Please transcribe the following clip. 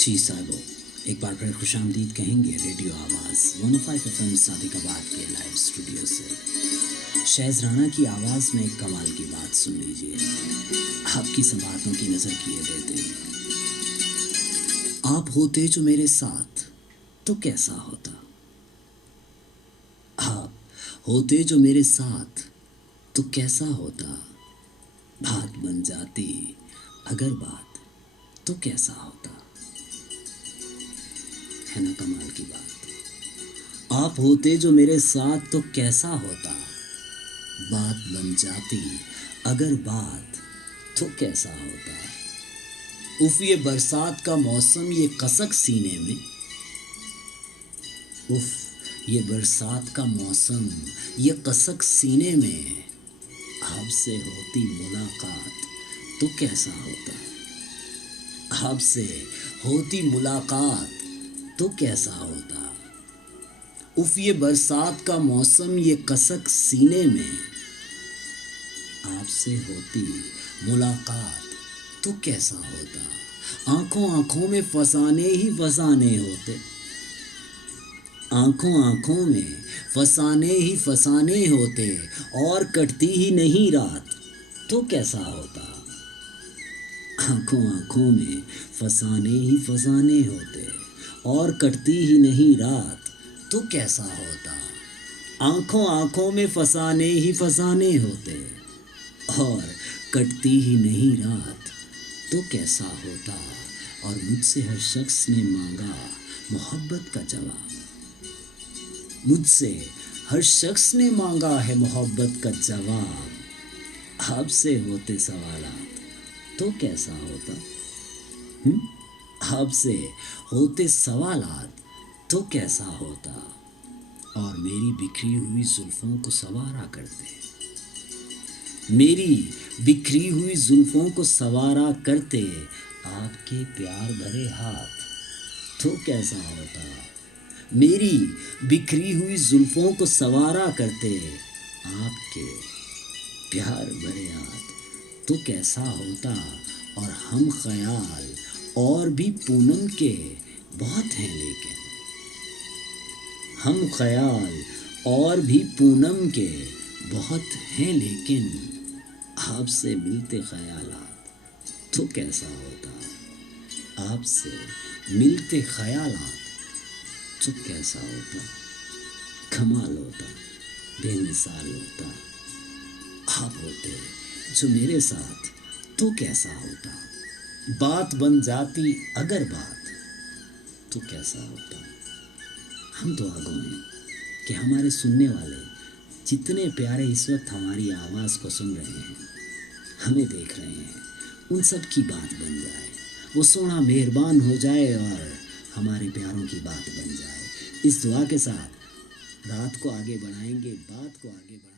जी साहबो, एक बार फिर खुशामदीद कहेंगे रेडियो आवाज़ 105 FM सादिकाबाद के लाइव स्टूडियो से। शहज़ राना की आवाज़ में एक कमाल की बात सुन लीजिए, आपकी संवादों की नज़र किए देते हैं। आप होते जो मेरे साथ तो कैसा होता, आप होते जो मेरे साथ तो कैसा होता, बात बन जाती अगर बात तो कैसा होता। है ना कमाल की बात। आप होते जो मेरे साथ तो कैसा होता, बात बन जाती अगर बात तो कैसा होता। उफ ये बरसात का मौसम ये कसक सीने में, उफ ये बरसात का मौसम ये कसक सीने में, आपसे होती मुलाकात तो कैसा होता, आपसे होती मुलाकात तो कैसा होता। उफ ये बरसात का मौसम ये कसक सीने में, आपसे होती मुलाकात तो कैसा होता। आंखों आंखों में फसाने ही फसाने होते, आंखों आंखों में फसाने ही फसाने होते, और कटती ही नहीं रात तो कैसा होता। आंखों आंखों में फसाने ही फसाने होते, और कटती ही नहीं रात तो कैसा होता। आंखों आंखों में फसाने ही फसाने होते, और कटती ही नहीं रात तो कैसा होता। और मुझसे हर शख्स ने मांगा मोहब्बत का जवाब, मुझसे हर शख्स ने मांगा है मोहब्बत का जवाब। आपसे होते सवालात तो कैसा होता, आपसे होते सवालात तो कैसा होता। और मेरी बिखरी हुई जुल्फों को संवारा करते, मेरी बिखरी हुई जुल्फों को संवारा करते, आपके प्यार भरे हाथ तो कैसा होता। मेरी बिखरी हुई जुल्फों को संवारा करते, आपके प्यार भरे हाथ तो कैसा होता। और हम ख्याल और भी पूनम के बहुत हैं लेकिन, हम ख्याल और भी पूनम के बहुत हैं लेकिन, आपसे मिलते ख्यालात तो कैसा होता। आपसे मिलते ख्यालात तो कैसा होता। कमाल होता, बेमिसाल होता। आप होते जो मेरे साथ तो कैसा होता, बात बन जाती अगर बात तो कैसा होता। हम तो आगों हैं कि हमारे सुनने वाले जितने प्यारे इस वक्त हमारी आवाज़ को सुन रहे हैं, हमें देख रहे हैं, उन सब की बात बन जाए, वो सोना मेहरबान हो जाए और हमारे प्यारों की बात बन जाए। इस दुआ के साथ रात को आगे बढ़ाएंगे, बात को आगे बढ़ाएंगे।